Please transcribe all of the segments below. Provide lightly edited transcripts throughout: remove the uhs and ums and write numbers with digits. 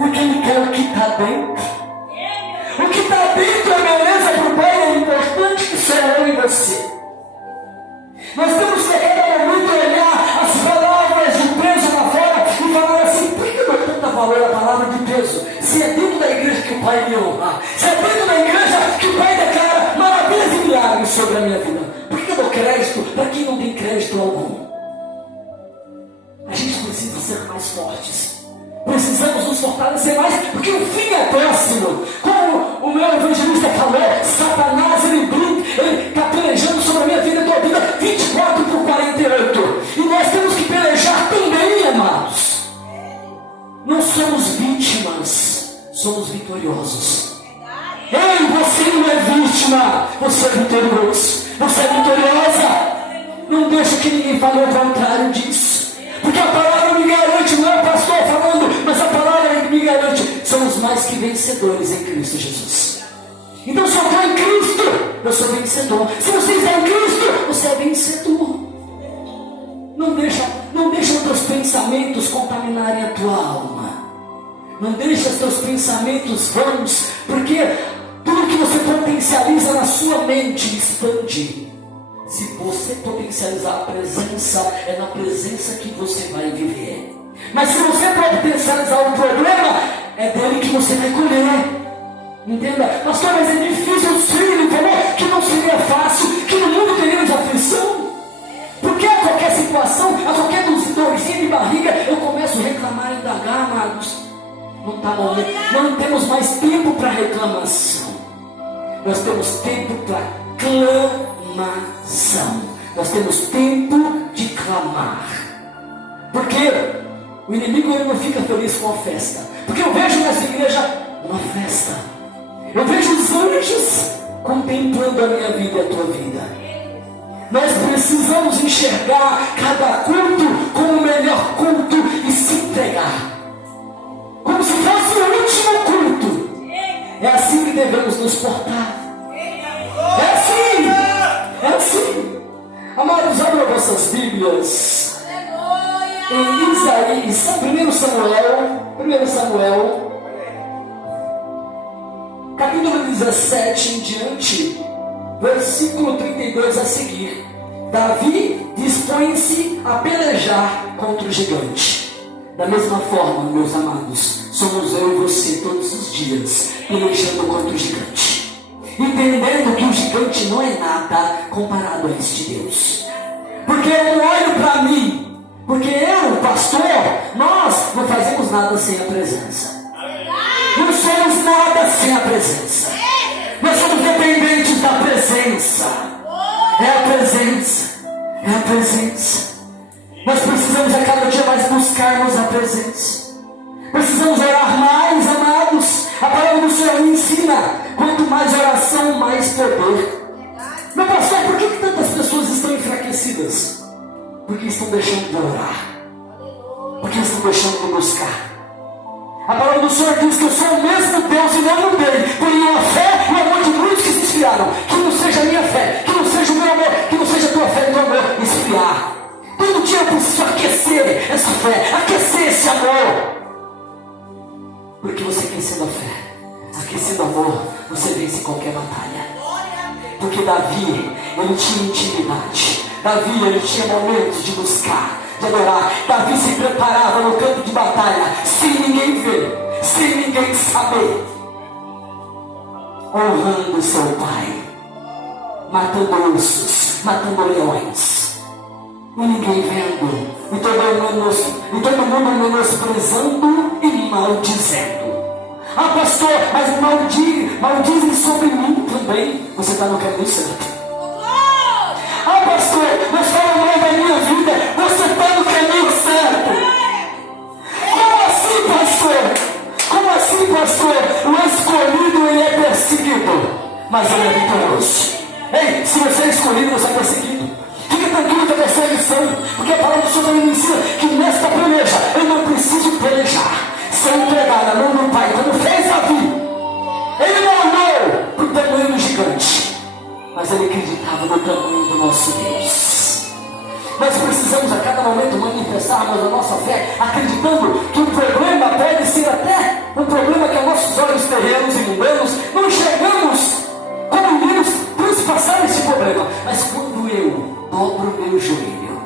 porque Ele quer o que está dentro. O que está dentro é beleza para o Pai, é importante que sou eu e você. Nós temos que a cada momento olhar as palavras de peso lá fora e falar assim: por que eu dou tanta valor à palavra de peso? Se é dentro da igreja que o Pai me honra, se é dentro da igreja que o Pai declara maravilhas e milagres sobre a minha vida, por que eu dou crédito para quem não tem crédito algum? A gente precisa ser mais fortes. Precisamos nos fortalecer mais, porque o fim é próximo. Como o meu evangelista falou, Satanás ele brinca, ele está pelejando sobre a minha vida e a tua vida 24/48. E nós temos que pelejar também, amados. Não somos vítimas, somos vitoriosos. Ei, você não é vítima, você é vitorioso, você é vitoriosa. Não deixa que ninguém fale o contrário disso. Porque a palavra me garante, não é o pastor falando, mas a palavra me garante, somos mais que vencedores em Cristo Jesus. Então se eu estou em Cristo, eu sou vencedor. Se você está em Cristo, você é vencedor. Não deixa os teus pensamentos contaminarem a tua alma. Não deixa os teus pensamentos vãos, porque tudo que você potencializa na sua mente expande. Se você potencializar a presença, é na presença que você vai viver. Mas se você potencializar o problema, é dele que você vai colher. Entenda? Pastor, mas é difícil, sim, ele falou que não seria fácil, que no mundo teríamos aflição. Porque a qualquer situação, a qualquer dorzinha de barriga, eu começo a reclamar e indagar, amados. Não está bom, não temos mais tempo para reclamação. Nós temos tempo para clamação. Nós temos tempo de clamar. Porque o inimigo ele não fica feliz com a festa. Porque eu vejo nessa igreja uma festa. Eu vejo os anjos contemplando a minha vida e a tua vida. Nós precisamos enxergar cada culto como o melhor culto e se entregar. Como se fosse o último culto. É assim que devemos nos portar. É assim. É assim. Amados, abram vossas Bíblias. Em Isaías, 1 Samuel, capítulo 17 em diante, versículo 32 a seguir. Davi dispõe-se a pelejar contra o gigante. Da mesma forma, meus amados, somos eu e você todos os dias pelejando contra o gigante, entendendo que o gigante não é nada comparado a este Deus. Porque eu olho para mim, porque eu, pastor, nós não fazemos nada sem a presença. Não somos nada sem a presença. Nós somos dependentes da presença. É a presença. É a presença. Nós precisamos a cada dia mais buscarmos a presença. Precisamos orar mais, amados. A palavra do Senhor me ensina: quanto mais oração, mais poder. Meu pastor, por que tantas pessoas estão enfraquecidas? Porque estão deixando de orar. Porque estão deixando de buscar. A palavra do Senhor diz que eu sou o mesmo Deus e não mudei. Porém a fé e o amor de muitos que se esfriaram. Que não seja a minha fé, que não seja o meu amor, que não seja a tua fé e o teu amor esfriar. Todo dia eu preciso aquecer essa fé, aquecer esse amor. Porque você aquecendo a fé, aquecendo o amor, você vence qualquer batalha. Porque Davi, ele tinha intimidade. Davi, ele tinha momentos de buscar, de adorar. Davi se preparava no campo de batalha, sem ninguém ver, sem ninguém saber, honrando seu pai, matando ursos, matando leões, e ninguém vendo, e todo mundo menosprezando e maldizendo. Ah, pastor, mas maldizem sobre mim também. Você está no caminho certo. Ah, pastor, mas fala mal da minha vida. Você está no caminho certo. Como assim, pastor? Como assim, pastor? O escolhido, ele é perseguido, mas ele é vitorioso. Ei, se você é escolhido, você é perseguido. Fique tranquilo com a perseguição, porque a palavra do Senhor me ensina que nesta peleja eu não preciso pelejar. Ser entregada na mão do Pai, como fez Davi. Ele não olhou para o tamanho do gigante, mas ele acreditava no tamanho do nosso Deus. Nós precisamos a cada momento manifestarmos a nossa fé, acreditando que o problema pode ser até terrenos e mundanos, não enxergamos como iremos transpassar esse problema. Mas quando eu dobro o meu joelho,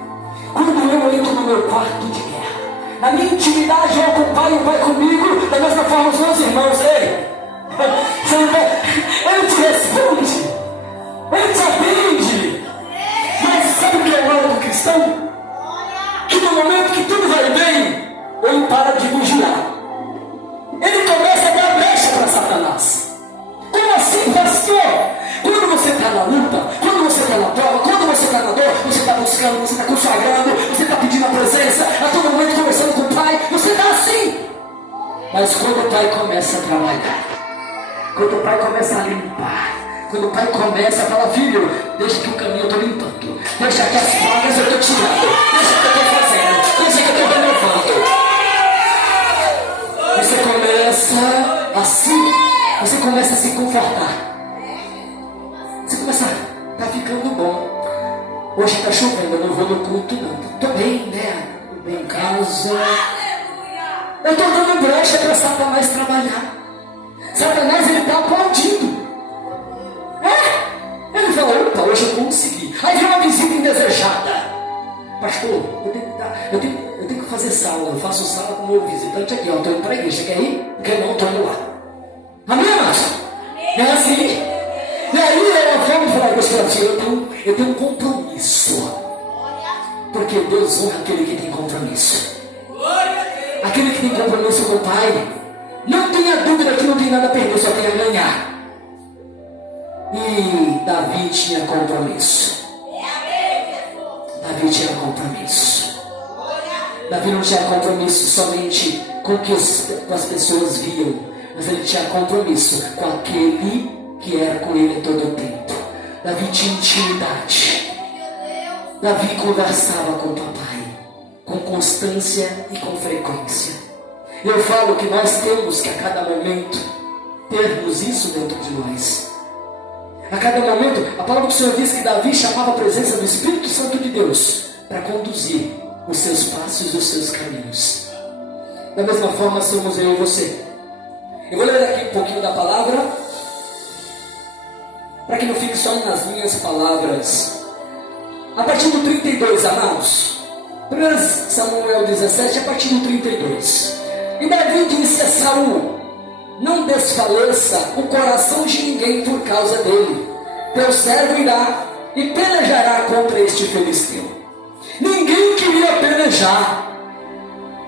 quando eu entro no meu quarto de guerra, na minha intimidade eu com o Pai e o Pai comigo, da mesma forma os meus irmãos, ele te responde, ele te atende. Mas sabe o que é o mal do cristão? Que no momento que tudo vai bem, ele para de vigiar. Ele começa a dar brecha para Satanás. Como assim, pastor? Quando você está na luta, quando você está na prova, quando você está na dor, você está buscando, você está consagrando, você está pedindo a presença, a todo momento conversando com o Pai, você está assim. Mas quando o Pai começa a trabalhar, quando o Pai começa a limpar, quando o Pai começa a falar, filho, deixa que o caminho eu estou limpando, deixa que as pragas eu estou tirando, deixa que eu estou fazendo, deixa que eu estou renovando. Você começa assim, você começa a se confortar. Você começa, tá ficando bom. Hoje está chovendo, eu não vou no culto não. Estou bem, né? Estou bem em casa. Eu estou dando brecha para Satanás trabalhar. Satanás, ele está aplaudindo. Ele fala, opa, hoje eu consegui. Aí vem uma visita indesejada. Pastor, eu tenho que fazer sala. Eu faço sala com o meu visitante aqui. Eu estou indo para a igreja. Quer ir? Quer não? Estou indo lá. Amém, amados? É assim. E aí é uma forma de falar, eu tenho um compromisso. Porque Deus honra aquele que tem compromisso. Aquele que tem compromisso com o Pai. Não tenha dúvida que não tem nada a perder, só tem a ganhar. E Davi tinha compromisso. Davi tinha compromisso. Davi não tinha compromisso somente com o que as pessoas viam, mas ele tinha compromisso com aquele que era com ele todo o tempo. Davi tinha intimidade. Davi conversava com o papai com constância e com frequência. Eu falo que nós temos que a cada momento termos isso dentro de nós. A cada momento, a palavra do Senhor diz que Davi chamava a presença do Espírito Santo de Deus para conduzir os seus passos e os seus caminhos. Da mesma forma somos eu e você. Eu vou ler aqui um pouquinho da palavra, para que não fique só nas minhas palavras. A partir do 32, amados. 1 Samuel 17, a partir do 32. E Davi disse a Saul: não desfaleça o coração de ninguém por causa dele. Teu servo irá e pelejará contra este filisteu. Ninguém queria pelejar,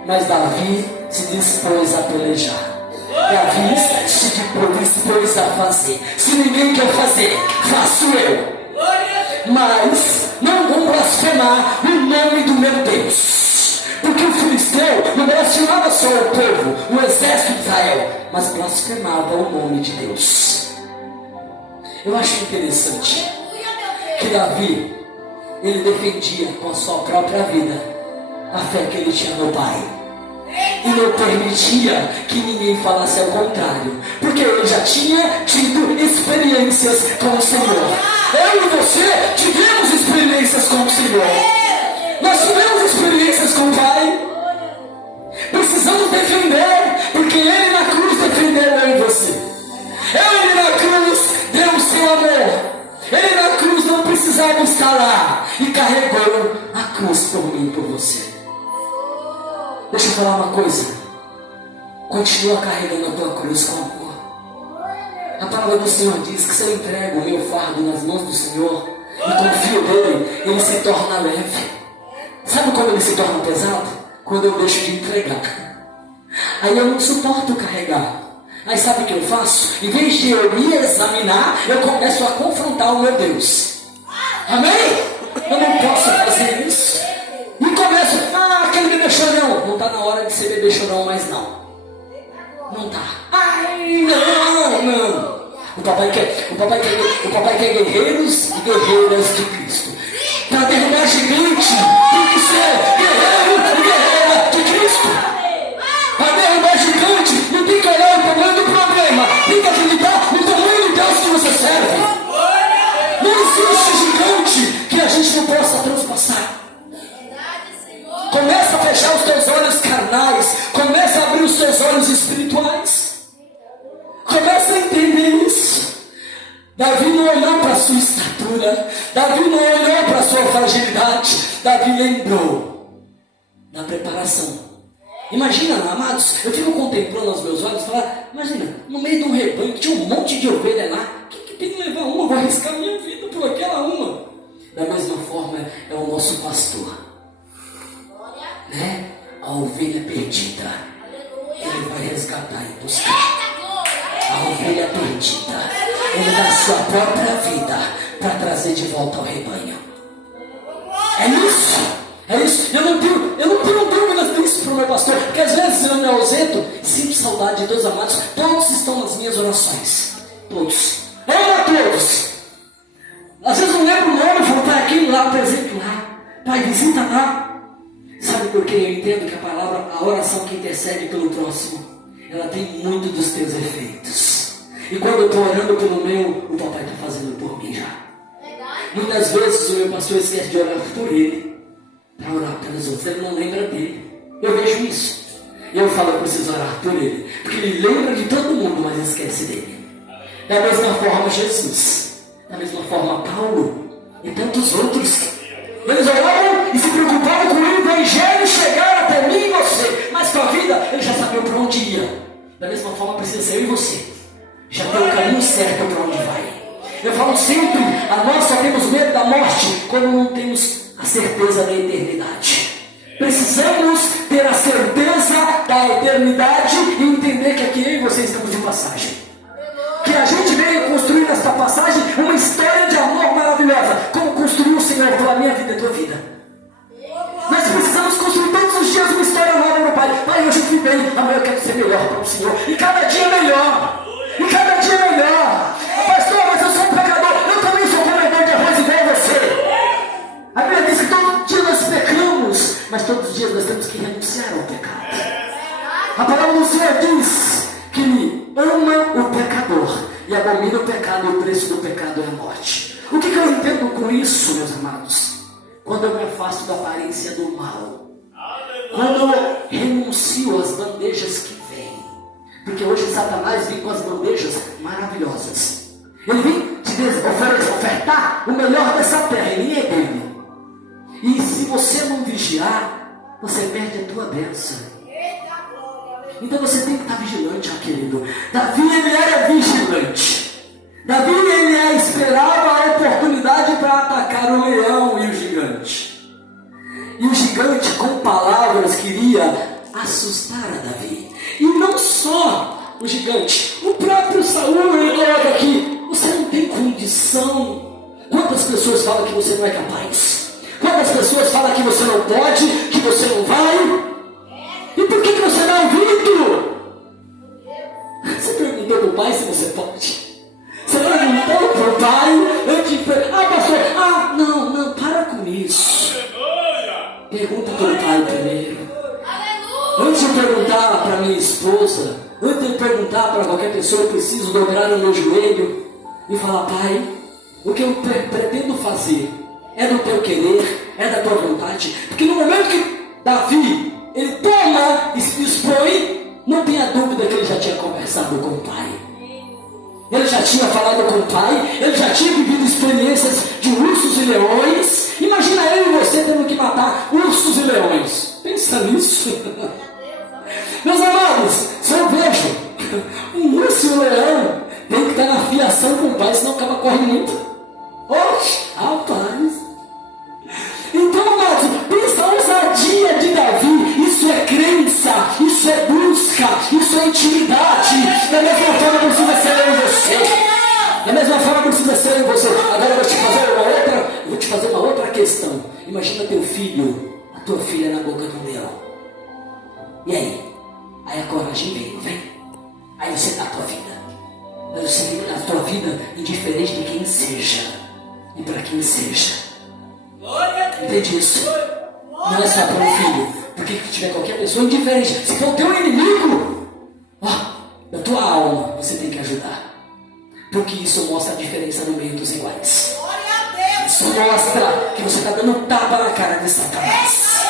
mas Davi se dispôs a pelejar. Davi se dispôs a fazer. Se ninguém quer fazer, faço eu. Mas não vou blasfemar o nome do meu Deus, porque o filisteu não blasfemava só o povo, o exército de Israel, mas blasfemava o nome de Deus. Eu acho interessante que Davi, ele defendia com a sua própria vida a fé que ele tinha no Pai, e não permitia que ninguém falasse ao contrário, porque ele já tinha tido experiências com o Senhor. Eu e você tivemos experiências com o Senhor. Nós tivemos experiências com o Pai. Precisamos defender, porque Ele na cruz defendeu eu e você. Ele na cruz deu o seu amor. Ele na cruz não precisava estar lá e carregou a cruz por mim e por você. Deixa eu falar uma coisa. Continua carregando a tua cruz com amor. A palavra do Senhor diz que se eu entrego o meu fardo nas mãos do Senhor e confio nele, ele se torna leve. Sabe quando ele se torna pesado? Quando eu deixo de entregar. Aí eu não suporto carregar. Aí sabe o que eu faço? Em vez de eu me examinar, eu começo a confrontar o meu Deus. Amém? Eu não posso fazer isso. E começo, aquele bebê chorão. Não está na hora de ser bebê chorão mais não. Não está. Ai, não. O papai quer guerreiros e guerreiras de Cristo. Para derrubar gigante, tem que ser guerreiro e guerreira de Cristo. Para derrubar gigante, não tem que olhar o tamanho do problema, tem que acreditar no tamanho de Deus que você serve. Não existe gigante que a gente não possa transpassar. Começa a fechar os teus olhos carnais, começa a abrir os teus olhos espirituais. Começa Davi não olhou para a sua estatura, Davi não olhou para a sua fragilidade, Davi lembrou da preparação. Imagina, amados, eu fico contemplando aos meus olhos e falar, imagina, no meio de um rebanho, tinha um monte de ovelha lá, que tem que levar uma? Vou arriscar minha vida por aquela uma. Da mesma forma é o nosso pastor, né? A ovelha perdida, ele vai resgatar e buscar. A ovelha perdida, ele dá a sua própria vida para trazer de volta ao rebanho. É isso. É isso, eu não tenho dúvidas disso para o meu pastor, porque às vezes eu me ausento, sinto saudade de Deus amados, todos estão nas minhas orações, todos, amo a todos. Às vezes eu lembro o nome, falo, pai, aquele lá, presente lá, pai, visita lá. Sabe por que eu entendo que a palavra, a oração que intercede pelo próximo, ela tem muito dos teus efeitos. E quando eu estou orando pelo meu, o papai está fazendo por mim já. Muitas vezes o meu pastor esquece de orar por ele, para orar pelos outros, ele não lembra dele. Eu vejo isso. E eu falo, eu preciso orar por ele, porque ele lembra de todo mundo, mas esquece dele. Da mesma forma Jesus, da mesma forma Paulo e tantos outros, eles oravam e se preocupavam com o evangelho chegar até mim e você, mas com a vida ele já sabia para onde ia. Da mesma forma precisa ser eu e você, já tem o caminho certo para onde vai. Eu falo sempre, nós só temos medo da morte quando não temos a certeza da eternidade. Precisamos ter a certeza da eternidade e entender que aqui eu e você estamos de passagem. Que a gente veio construir nesta passagem uma história de amor maravilhosa, como construiu o Senhor pela minha vida e tua vida. Nós precisamos construir todos os dias uma história nova, meu Pai. Pai, hoje eu fui bem, amanhã eu quero ser melhor para o Senhor. E cada dia melhor. E cada dia melhor. Pastor, mas eu sou um pecador. Eu também sou comedor de arroz igual você. A Bíblia diz que todo dia nós pecamos, mas todos os dias nós temos que renunciar ao pecado. A palavra do Senhor diz que Ele ama o pecador e abomina o pecado, e o preço do pecado é a morte. O que eu entendo com isso, meus amados? Quando eu me afasto da aparência do mal, quando eu renuncio às bandejas que vêm, porque hoje Satanás vem com as bandejas maravilhosas. Ele vem te ofertar o melhor dessa terra, e nem é dele. E se você não vigiar, você perde a tua bênção. Então você tem que estar vigilante, querido. Davi, ele era vigilante. Davi, ele esperava a oportunidade para atacar o leão e o gigante. E o gigante, com palavras, queria assustar a Davi. E não só o gigante, o próprio Saul, ele coloca aqui, você não tem condição. Quantas pessoas falam que você não é capaz? Quantas pessoas falam que você não pode, que você não vai? E por que você não é ouvido? Você perguntou para o pai se você pode? Você perguntou para o pai? Pastor, não, para com isso. Pergunta para o pai primeiro. Antes de perguntar para minha esposa, antes de perguntar para qualquer pessoa, eu preciso dobrar o meu joelho e falar, pai, o que eu pretendo fazer é do teu querer, é da tua vontade. Porque no momento que Davi, ele toma e se dispõe, não tenha dúvida que ele já tinha conversado com o pai. Ele já tinha falado com o pai, ele já tinha vivido experiências de ursos e leões. Imagina eu e você tendo que matar ursos e leões. Pensa nisso. Meus amados, se eu vejo um urso e um leão, tem que estar na fiação com o pai, senão acaba correndo muito. Oxe, rapaz. Então, amados, pensa a ousadia de Davi. Isso é crença, isso é busca, isso é intimidade. Da mesma forma precisa ser eu e você. Da mesma forma precisa ser eu e você. Agora eu vou te fazer uma outra questão. Imagina teu filho, a tua filha na boca do leão. E aí? Aí a coragem vem, não vem? Aí você dá a tua vida. Mas você dá a tua vida indiferente de quem seja e para quem seja. Entende isso? Não é só para um filho. Porque se tiver qualquer pessoa indiferente, se for o teu inimigo, da tua alma, você tem que ajudar. Porque isso mostra a diferença no meio dos iguais. Isso mostra que você está dando um tapa na cara de Satanás.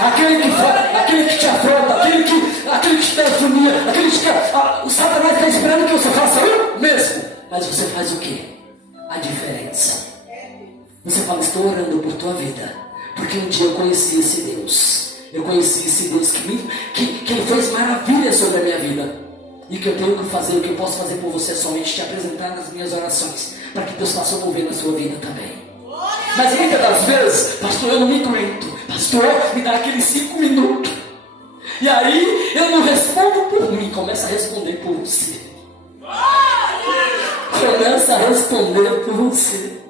Aquele que te afronta, aquele que te transforma, o Satanás está esperando que você faça o mesmo. Mas você faz o quê? a diferença. Você fala, estou orando por tua vida, porque um dia eu conheci esse Deus. Eu conheci esse Deus que Ele fez maravilhas sobre a minha vida. E que eu tenho que fazer, o que eu posso fazer por você é somente te apresentar nas minhas orações, para que Deus possa mover na sua vida também. Mas muitas das vezes, pastor, eu não me aguento. Pastor, me dá aqueles 5 minutos. E aí eu não respondo por mim, começa a responder por você. Começa a responder por você.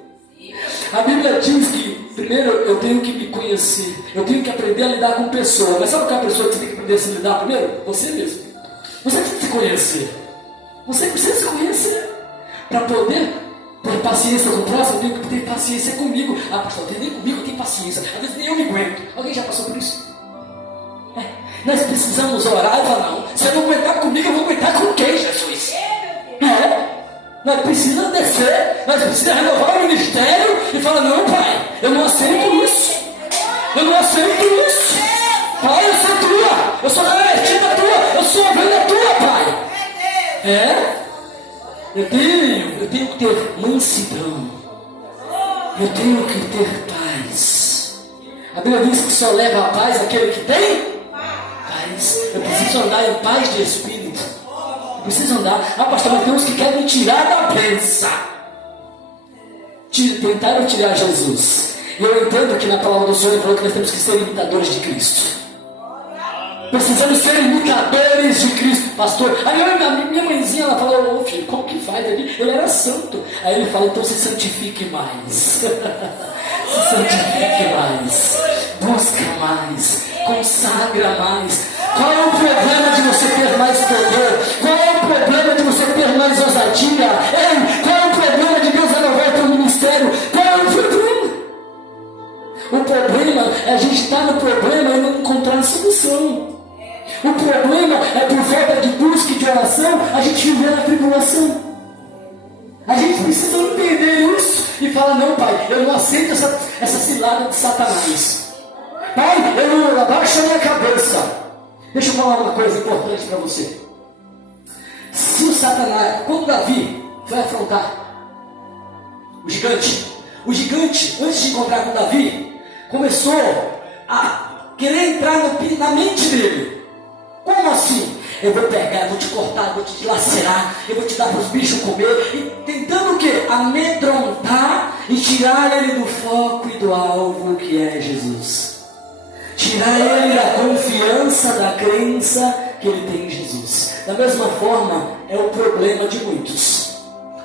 A Bíblia diz que primeiro eu tenho que me conhecer, eu tenho que aprender a lidar com pessoas. Mas sabe qual é a pessoa que você tem que aprender a se lidar primeiro? Você mesmo. Você tem que se conhecer. Você precisa se conhecer para poder ter paciência com o próximo. Eu tenho que ter paciência comigo. Ah, pastor, nem comigo eu tenho paciência. Às vezes nem eu me aguento. Alguém já passou por isso? Nós precisamos orar e falar, não, se eu não aguentar comigo, eu vou aguentar com quem, Jesus? Nós precisamos descer, nós precisamos renovar o ministério e falar, não, Pai, eu não aceito isso. Eu não aceito isso. Pai, eu sou tua, eu sou convertida tua, eu sou ovelha tua, Pai. Eu tenho que ter mansidão. Eu tenho que ter paz. A Bíblia diz que só leva a paz aquele que tem paz. Eu preciso andar em paz de espírito. Eu preciso andar. Ah, pastor, mas tem uns que querem me tirar da bênção. Tentaram tirar Jesus. E eu entendo que na palavra do Senhor ele falou que nós temos que ser imitadores de Cristo. Precisamos ser imitadores de Cristo, pastor. Aí minha mãezinha, ela falou, ô filho, como que faz ali? Ele era santo. Aí ele fala, então se santifique mais. Se santifique mais. Busca mais. Consagra mais. Qual é o problema de você ter mais poder? Qual é o problema de você ter mais ousadia? Ei, qual é o problema de Deus renovar o teu ministério? Qual é o problema? O problema é a gente estar no problema e não encontrar a solução. O problema é por falta de busca e de oração, a gente viver na tribulação. A gente precisa entender isso e falar, não, Pai, eu não aceito essa cilada de Satanás. Pai, eu não abaixo a minha cabeça. Deixa eu falar uma coisa importante para você. Se o Satanás, quando Davi foi afrontar o gigante, antes de encontrar com Davi, começou a querer entrar na mente dele. Como assim? Eu vou pegar, eu vou te cortar, eu vou te dilacerar, eu vou te dar para os bichos comer, e tentando o quê? Amedrontar e tirar ele do foco e do alvo que é Jesus. Tirar ele da confiança, da crença que ele tem em Jesus. Da mesma forma, é o problema de muitos.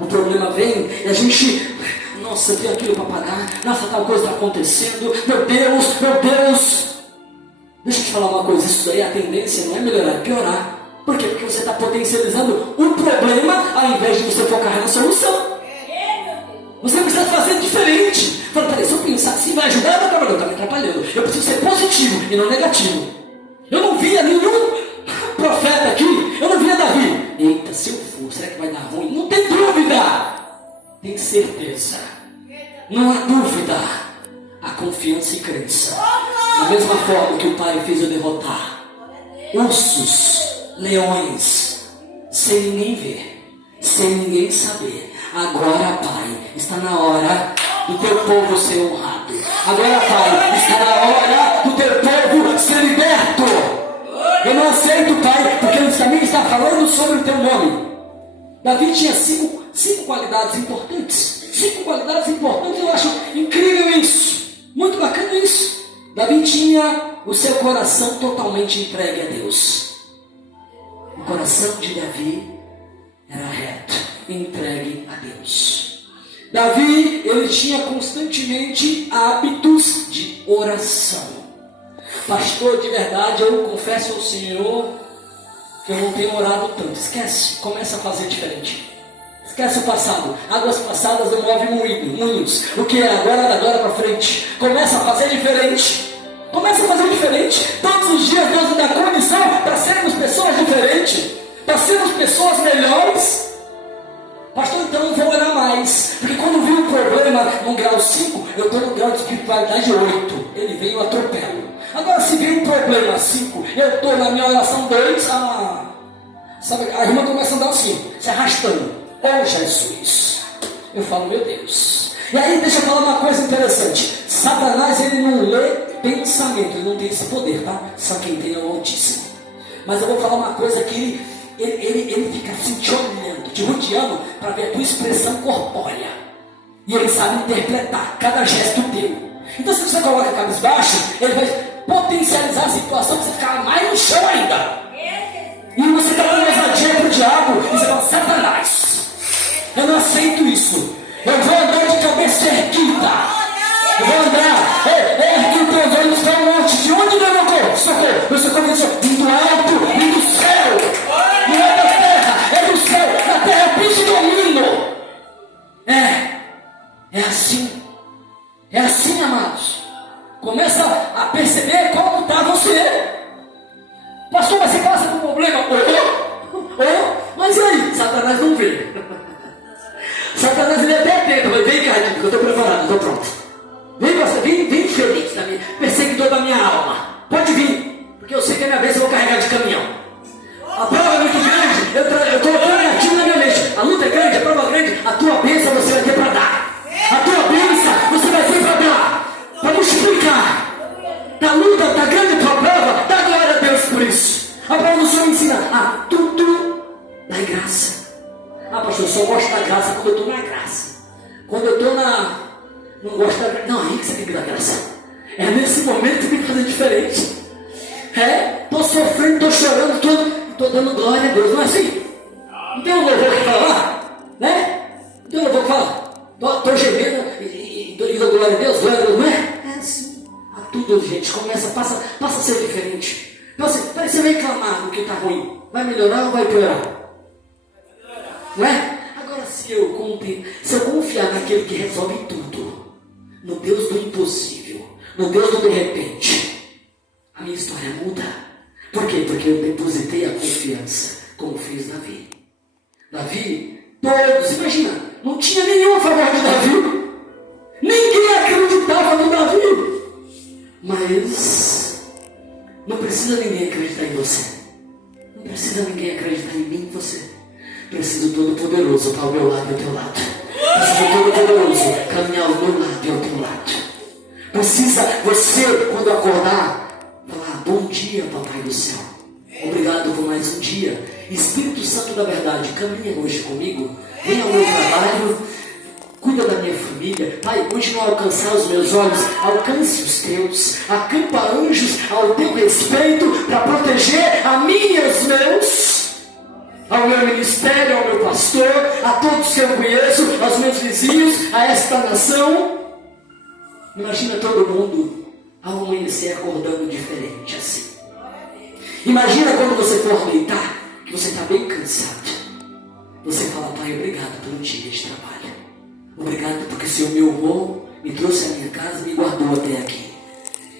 O problema vem e a gente, nossa, tem aquilo para pagar, nossa, tal coisa está acontecendo, meu Deus. Deixa eu te falar uma coisa, isso daí a tendência não é melhorar, é piorar. Por quê? Porque você está potencializando o problema ao invés de você focar na solução. Você precisa fazer diferente. Fala, peraí, se eu pensar assim vai ajudar, está me atrapalhando. Eu preciso ser positivo e não negativo. Eu não via nenhum profeta aqui, eu não via Davi. Eita, se eu for, será que vai dar ruim? Não tem dúvida. Tem certeza. Não há dúvida. A confiança e crença. Da mesma forma que o Pai fez eu derrotar ursos, leões, sem ninguém ver, sem ninguém saber. Agora, Pai, está na hora do teu povo ser honrado. Agora, Pai, está na hora do teu povo ser liberto. Eu não aceito, Pai, porque ele também está falando sobre o teu nome. Davi tinha cinco qualidades importantes. 5 qualidades importantes, eu acho incrível isso. Muito bacana isso. Davi tinha o seu coração totalmente entregue a Deus. O coração de Davi era reto, entregue a Deus. Davi, ele tinha constantemente hábitos de oração. Pastor, de verdade, eu confesso ao Senhor que eu não tenho orado tanto. Esquece, começa a fazer diferente. Esquece o passado. Águas passadas não movem moinhos. O que é agora, da agora para frente. Começa a fazer diferente. Começa a fazer diferente. Todos os dias Deus nos dá condição para sermos pessoas diferentes. Para sermos pessoas melhores. Pastor, então eu vou orar mais. Porque quando vi um problema no grau 5, eu estou no grau de espiritualidade 8. Ele vem e eu atropelo. Agora se vem um problema 5, eu estou na minha oração 2, sabe, a irmã começa a andar assim, se arrastando. Oh Jesus, eu falo, meu Deus. E aí, deixa eu falar uma coisa interessante. Satanás, ele não lê pensamento, ele não tem esse poder, tá? Só quem tem é o Altíssimo. Mas eu vou falar uma coisa que ele fica assim te olhando, te rodeando, para ver a tua expressão corpórea. E ele sabe interpretar cada gesto teu. Então, se você coloca a cabeça baixa, ele vai potencializar a situação para você ficar mais no chão ainda. E você está dando ousadia para o diabo. E você fala, Satanás, eu não aceito isso. Eu vou andar de cabeça erguida. Eu vou andar. Ergue os teus olhos para o monte. De onde vem meu corpo? Socorro. Meu socorro vem do alto, vem do céu. Não é da terra, é do céu. Da terra eu piso e domino. É assim. É assim, amados. Começa a perceber como está você. Pastor, mas você passa por um problema? Mas e aí? Satanás não vê. Satanás ele é até atento, mas vem cá, que eu estou preparado, estou pronto. Vem, pastor, vem feliz, perseguidor da minha alma. Pode vir, porque eu sei que a minha vez eu vou carregar de caminhão. A prova é muito grande, eu estou negativo na minha mente. A luta é grande, a prova é grande, a tua bênção você vai ter para dar. A tua bênção você vai ter para dar, para multiplicar. Tá luta, tá grande a tua prova, dá glória a Deus por isso. A palavra do Senhor ensina a tudo da graça. Pastor, eu só gosto da graça quando eu estou na graça. Quando eu estou não gosto da graça. Não, aí que você tem que dar graça. É nesse momento que tem que fazer diferente. Estou sofrendo, estou chorando, estou dando glória a Deus. Não é assim? Não tem um louvor que fala lá? Né? Não tem um louvor que fala? Estou gemendo e dou glória a Deus, não é? É assim. A tudo, gente, passa a ser diferente. Você vai reclamar do que está ruim. Vai melhorar ou vai piorar? Não é? Agora, se eu confiar naquele que resolve tudo, no Deus do impossível, no Deus do de repente, a minha história muda. Por quê? Porque eu depositei a confiança, como fez Davi. Davi, todos, imagina, não tinha nenhum a favor de Davi. Ninguém acreditava no Davi. Mas não precisa ninguém acreditar em você. Não precisa ninguém acreditar em mim e você. Preciso do Todo-Poderoso estar ao meu lado e ao teu lado. Preciso do Todo-Poderoso caminhar ao meu lado e ao teu lado. Precisa você, quando acordar, falar, bom dia, Papai do céu. Obrigado por mais um dia. Espírito Santo da verdade, caminha hoje comigo. Vem ao meu trabalho. Cuida da minha família. Pai, hoje não alcançar os meus olhos, alcance os teus. Acampa anjos ao teu respeito para proteger a mim e os meus. Ao meu ministério, ao meu pastor, a todos que eu conheço, aos meus vizinhos, a esta nação. Imagina todo mundo ao amanhecer acordando diferente assim. Imagina quando você for deitar, que você está bem cansado. Você fala, Pai, obrigado pelo dia de trabalho. Obrigado porque o Senhor me honrou, me trouxe à minha casa e me guardou até aqui.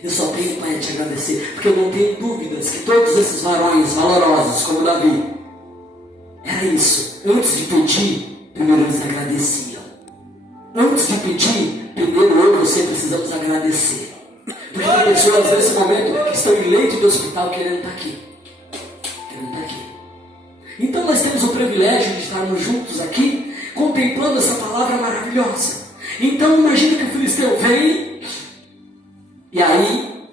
Eu só tenho, Pai, a te agradecer, porque eu não tenho dúvidas que todos esses varões valorosos, como Davi, era isso. Antes de pedir, primeiro eles agradeciam. Antes de pedir, primeiro eu e você precisamos agradecer. Porque tem pessoas nesse momento que estão em leito de hospital querendo estar aqui. Então nós temos o privilégio de estarmos juntos aqui, contemplando essa palavra maravilhosa. Então imagina que o filisteu vem, e aí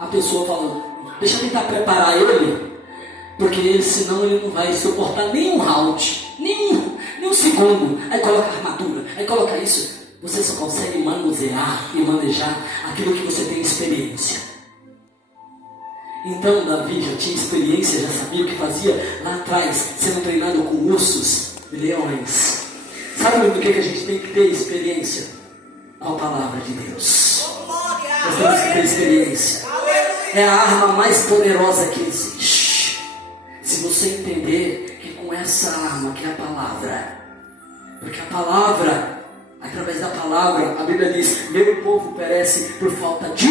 a pessoa fala, deixa eu tentar preparar ele, porque senão ele não vai suportar nem um round, nem um segundo. Aí coloca a armadura, aí coloca isso. Você só consegue manusear e manejar aquilo que você tem experiência. Então Davi já tinha experiência, já sabia o que fazia lá atrás, sendo treinado com ursos e leões. Sabe do que a gente tem que ter experiência? Com a palavra de Deus. Nós temos que ter experiência. É a arma mais poderosa que existe. Se você entender que com essa arma que é a palavra, porque a palavra, através da palavra, a Bíblia diz, meu povo perece por falta de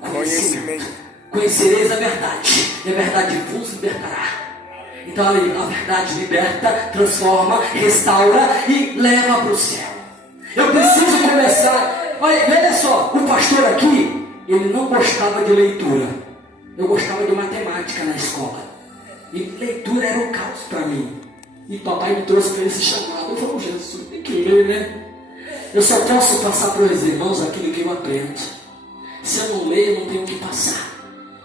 conhecimento. Conhecereis a verdade, e a verdade vos libertará. Então a verdade liberta, transforma, restaura e leva para o céu. Eu preciso começar. Olha só, o pastor aqui, ele não gostava de leitura. Eu gostava de matemática na escola. E leitura era um caos para mim. E papai me trouxe para esse chamado. Eu falei, Jesus, tem que ler, né? Eu só posso passar para os irmãos aquilo que eu aprendo. Se eu não leio, eu não tenho o que passar.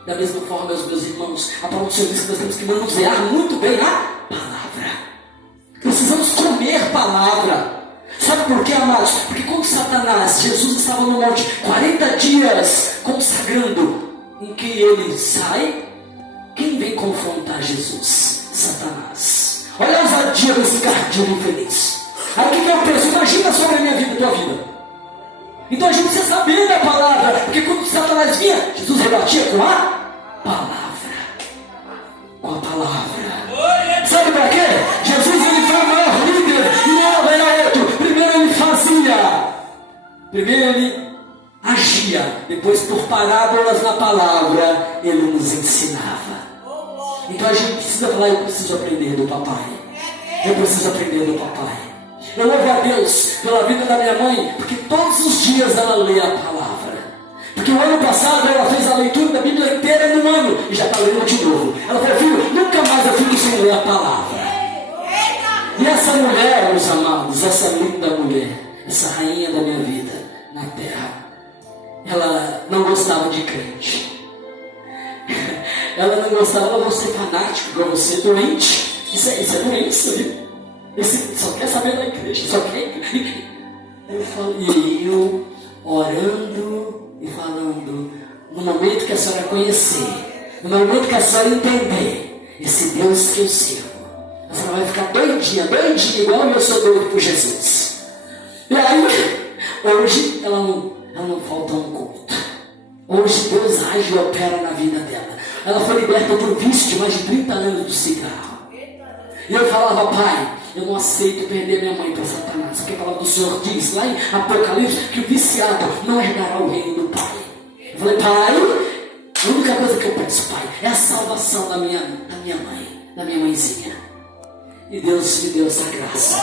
Da mesma forma, meus irmãos, a palavra do Senhor diz que nós temos que manusear muito bem a palavra. Precisamos comer palavra. Sabe por quê, amados? Porque quando Satanás, Jesus estava no monte 40 dias consagrando, em que ele sai, quem vem confrontar Jesus? Satanás. Olha a ousadia desse cardio infeliz. Aí o que eu penso? Imagina sobre a minha vida e a tua vida. Então a gente precisa saber da palavra, porque quando Satanás vinha, Jesus rebatia com a palavra. Com a palavra. Sabe para quê? Jesus, ele foi o maior líder e não era outro. Primeiro ele fazia, primeiro ele agia, depois por parábolas na palavra ele nos ensinava. Então a gente precisa falar: eu preciso aprender do papai, eu preciso aprender do papai. Eu louvo a Deus pela vida da minha mãe, porque todos os dias ela lê a palavra. Porque o ano passado ela fez a leitura da Bíblia inteira no ano e já está lendo de novo. Ela falou: filho, nunca mais eu fico sem ler a palavra. E essa mulher, meus amados, essa linda mulher, essa rainha da minha vida na terra, ela não gostava de crente. Ela não gostava, ela ser fanático, igual você, doente. Isso é doença, viu? Esse só quer saber da igreja, só quer igreja. E eu orando e falando, no momento que a senhora conhecer, no momento que a senhora entender esse Deus que eu sirvo, a senhora vai ficar doidinha, igual eu sou doido por Jesus. E aí, hoje ela não falta um culto. Hoje Deus age e opera na vida dela. Ela foi liberta do vício de mais de 30 anos do cigarro. E eu falava: pai, eu não aceito perder minha mãe para Satanás, porque a palavra do Senhor diz lá em Apocalipse que o viciado não herdará o reino do Pai. Eu falei: pai, a única coisa que eu peço, pai, é a salvação da minha mãe, da minha mãezinha. E Deus me deu essa graça.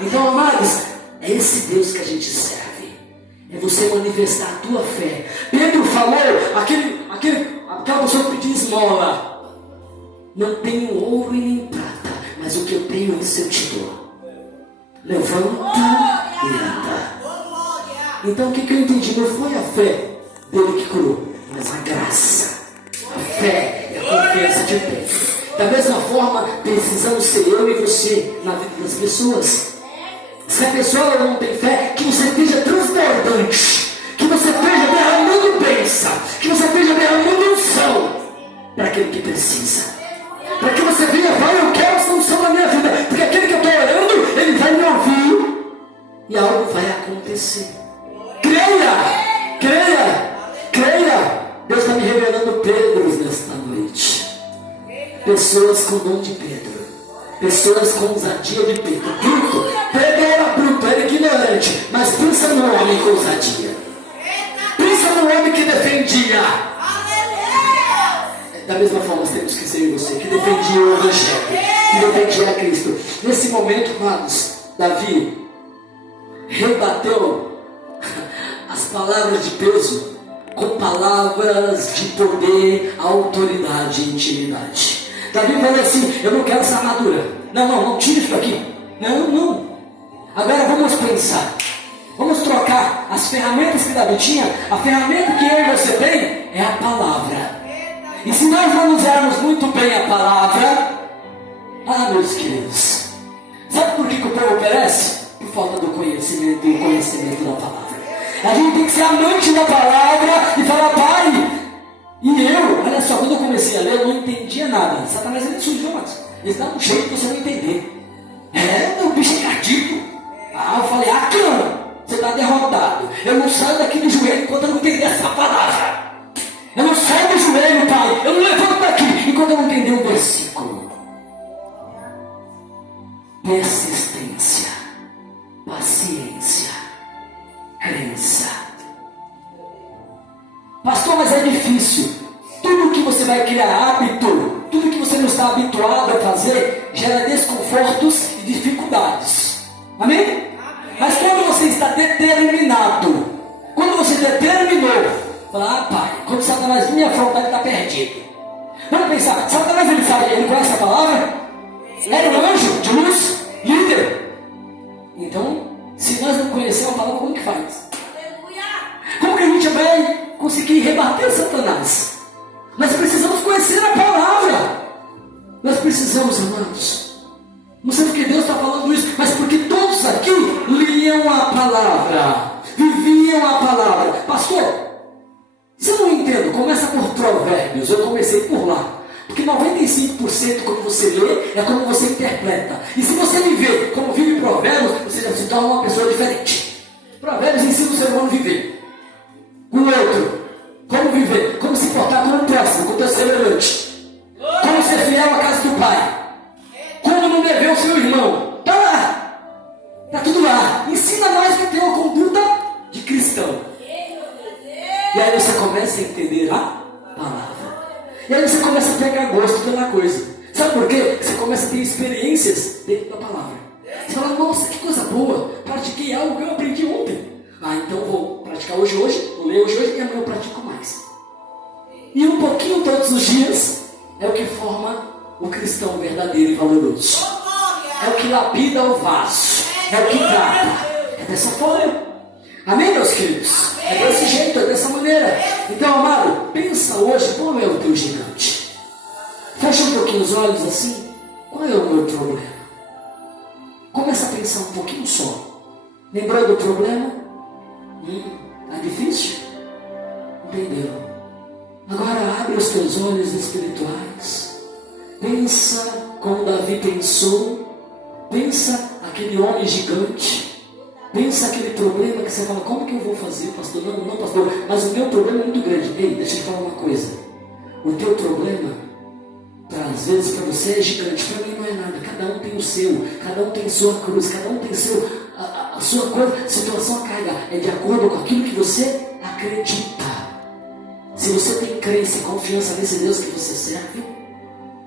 Então, amados, é esse Deus que a gente serve. É você manifestar a tua fé. Pedro falou, aquela pessoa que pediu esmola: não tenho ouro e nem prata, mas o que eu tenho, isso eu te dou. Levanta e anda. Então o que eu entendi? Não foi a fé dele que curou, mas a graça. A fé é a confiança de Deus. Da mesma forma, precisamos ser eu e você na vida das pessoas. Se a pessoa não tem fé, que você esteja transbordante, que você esteja derramando bênção, que você esteja derramando unção para aquele que precisa. Para que você venha: pai, eu quero essa unção na minha vida, porque aquele que eu estou orando, ele vai me ouvir e algo vai acontecer. Creia. Deus está me revelando Pedros nesta noite. Pessoas com dom de Pedro, pessoas com ousadia de Pedro. Pedro era bruto, era ignorante, mas pensa no homem com ousadia. Pensa no homem que defendia. Da mesma forma, nós temos que ser você, que defendia o Evangelho, que defendia a Cristo. Nesse momento, amados, Davi rebateu as palavras de peso com palavras de poder, autoridade e intimidade. Davi falou assim: eu não quero essa armadura. Não, tira isso daqui. Não. Agora vamos pensar. Vamos trocar as ferramentas que Davi tinha. A ferramenta que eu e você tem é a palavra. E se nós não usarmos muito bem a palavra, meus queridos, sabe por que o povo perece? Por falta do conhecimento da palavra. A gente tem que ser amante da palavra e falar: pai. E eu, olha só, quando eu comecei a ler, eu não entendia nada. Satanás, ele surgiu, mas ele dá um jeito de você não entender. Meu bicho é cardíaco. Eu falei: cama, você está derrotado. Eu não saio daqui do joelho enquanto eu não entender essa palavra. Eu não saio do joelho, pai. Eu não levanto daqui enquanto eu não entender um versículo. Persistência, paciência, crença. Pastor, mas é difícil. Tudo que você vai criar hábito, tudo que você não está habituado a fazer, gera desconfortos e dificuldades. Amém? Mas quando você está determinado, quando você determinou, fala: pai, quando Satanás me afrontar, ele está perdido. Vamos pensar: Satanás, ele conhece a palavra? Era um anjo de luz, líder. Então, se nós não meus amados? Não sei porque Deus está falando isso, mas porque todos aqui liam a palavra, viviam a palavra. Pastor, se eu não entendo, começa por Provérbios. Eu comecei por lá. Porque 95% como você lê é como você interpreta. E se você viver como vive Provérbios, você já se torna uma pessoa diferente. Provérbios ensina o ser humano a viver. O outro, como viver, como se portar com o próximo, com o teu semelhante. Como ser fiel à casa do pai. Como não dever o seu irmão. Está lá. Está tudo lá. Ensina nós a ter uma conduta de cristão. E aí você começa a entender a palavra. E aí você começa a pegar gosto pela coisa. Sabe por quê? Você começa a ter experiências dentro da palavra. Você fala, nossa, que coisa boa. Pratiquei algo que eu aprendi ontem. Então vou praticar hoje, vou ler hoje e amanhã eu pratico mais. E um pouquinho todos os dias é o que forma o cristão verdadeiro e valoroso. É o que lapida o vaso. É o que trata. É dessa forma. Amém, meus queridos? É desse jeito, é dessa maneira. Então, amado, pensa hoje, qual é o teu gigante? Fecha um pouquinho os olhos assim. Qual é o meu problema? Começa a pensar um pouquinho só. Lembrou do problema? Tá difícil? Entendeu? Agora abre os teus olhos espirituais. Pensa como Davi pensou. Pensa aquele homem gigante. Pensa aquele problema que você fala, como que eu vou fazer, pastor? Não, pastor, mas o meu problema é muito grande. Ei, deixa eu te falar uma coisa. O teu problema, às vezes para você é gigante, para mim não é nada. Cada um tem o seu, cada um tem sua cruz, cada um tem a sua coisa, situação a carga. É de acordo com aquilo que você acredita. Se você tem crença e confiança nesse Deus que você serve,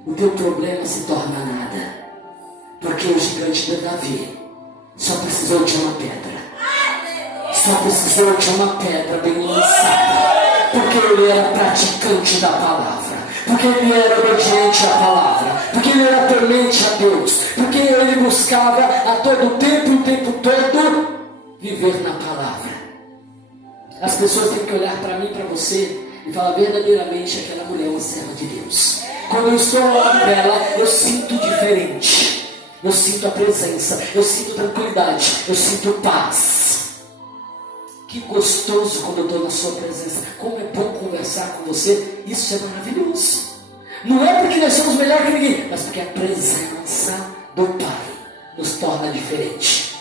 o teu problema se torna nada. Porque o gigante de Davi só precisou de uma pedra. Só precisou de uma pedra bem lançada. Porque ele era praticante da palavra. Porque ele era obediente à palavra. Porque ele era temente a Deus. Porque ele buscava a todo tempo, o tempo todo, viver na palavra. As pessoas têm que olhar para mim e para você e falar verdadeiramente aquela mulher é uma serva de Deus. Quando eu estou ao lado dela, eu sinto diferente. Eu sinto a presença, eu sinto tranquilidade, eu sinto paz. Que gostoso quando eu estou na sua presença. Como é bom conversar com você. Isso é maravilhoso. Não é porque nós somos melhor que ninguém, mas porque a presença do Pai nos torna diferente.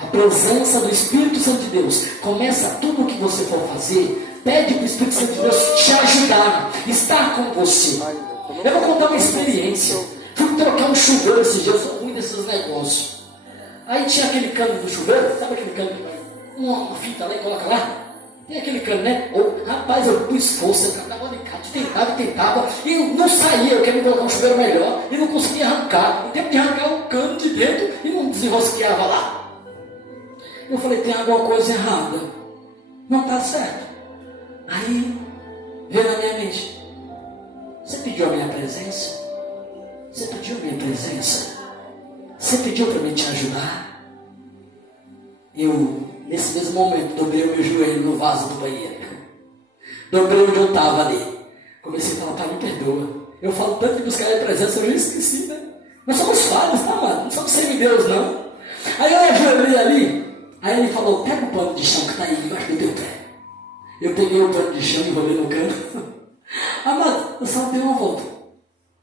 A presença do Espírito Santo de Deus. Começa tudo o que você for fazer. Pede para o Espírito Santo de Deus te ajudar, estar com você. Eu vou contar uma experiência. Fui trocar um chuveiro esses dias, eu sou ruim desses negócios. Aí tinha aquele cano do chuveiro, sabe aquele cano que vai uma fita lá e coloca lá? Tem aquele cano, né? Rapaz, eu pus força, eu tratava de cá, tentava, e não saía, eu queria colocar um chuveiro melhor, e não conseguia arrancar. No tempo de arrancar o cano de dentro, e não desenrosqueava lá. Eu falei, tem alguma coisa errada. Não está certo. Aí, veio na minha mente, você pediu a minha presença? Você pediu minha presença? Você pediu para mim te ajudar? Eu, nesse mesmo momento, dobrei o meu joelho no vaso do banheiro. Dobrei onde eu estava ali. Comecei a falar, pai, me perdoa. Eu falo tanto de buscar a presença, eu já esqueci, né? Nós somos falhos, tá, mano? Não somos semideus, não. Aí eu ajoelhei ali. Aí ele falou, pega o pano de chão que está aí embaixo do teu pé. Eu peguei o pano de chão e enrolei no canto. Amado, eu só dei uma volta.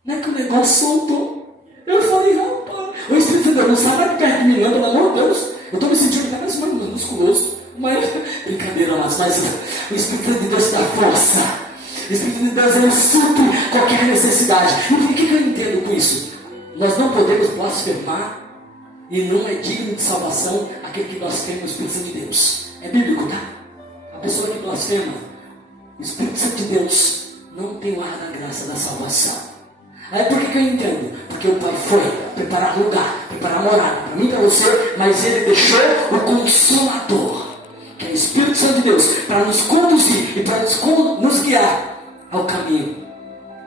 Não é que o negócio soltou. Eu falei, rapaz, o Espírito de Deus não sai mais perto de mim, não, pelo amor de Deus. Eu estou me sentindo até mais musculoso. Mas, brincadeira, mas o Espírito de Deus dá força. O Espírito de Deus, ele supre qualquer necessidade. E por que eu entendo com isso? Nós não podemos blasfemar e não é digno de salvação aquele que blasfema o Espírito Santo de Deus. É bíblico, tá? A pessoa que blasfema o Espírito Santo de Deus não tem o ar da graça da salvação. Aí por que eu entendo? Porque o Pai foi preparar lugar, preparar morada para mim e para você, mas Ele deixou o Consolador, que é o Espírito Santo de Deus, para nos conduzir e para nos guiar ao caminho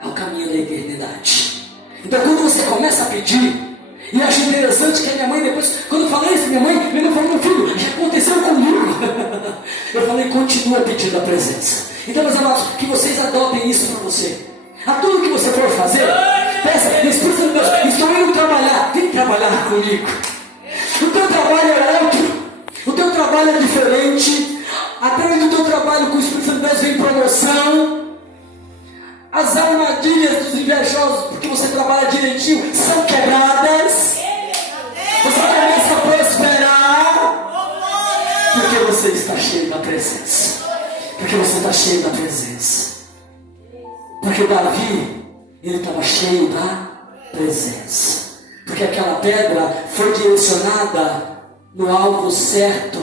da eternidade. Então quando você começa a pedir, e eu acho interessante que a minha mãe depois, quando eu falei isso, minha mãe falou, meu filho, já aconteceu comigo. Eu falei, continua pedindo a presença. Então, meus amados, que vocês adotem isso para você. A tudo que você for fazer, Peça, Espírito Santo de Deus, estou indo trabalhar. Vem trabalhar comigo. O teu trabalho é outro. O teu trabalho é diferente. Atrás do teu trabalho com o Espírito Santo de Deus vem promoção. As armadilhas dos invejosos, porque você trabalha direitinho, são quebradas. Você começa a prosperar. Porque você está cheio da presença. Porque você está cheio da presença. Porque Davi, ele estava cheio da presença. Porque aquela pedra foi direcionada no alvo certo.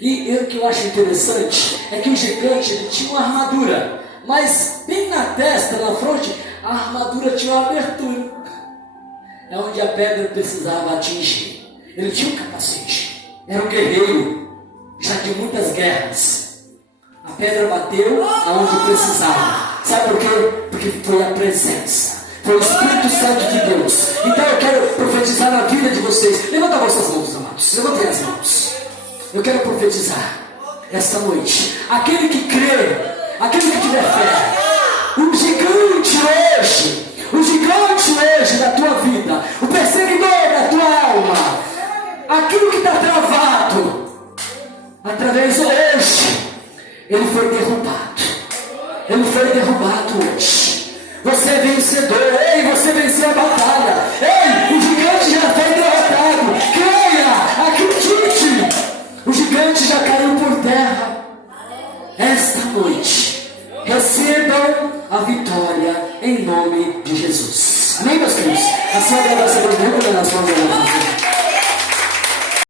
E o que eu acho interessante é que o gigante, ele tinha uma armadura, mas bem na testa, na fronte, a armadura tinha uma abertura. É onde a pedra precisava atingir. Ele tinha um capacete. Era um guerreiro, já de muitas guerras. A pedra bateu aonde precisava. Sabe por quê? Porque foi a presença. Foi o Espírito Santo de Deus. Então eu quero profetizar na vida de vocês. Levanta vossas mãos, amados. Levantem as mãos. Eu quero profetizar esta noite. Aquele que crê, aquele que tiver fé, o gigante hoje da tua vida, o perseguidor da tua alma, aquilo que está travado, através de hoje, ele foi derrubado. Ele foi derrubado hoje.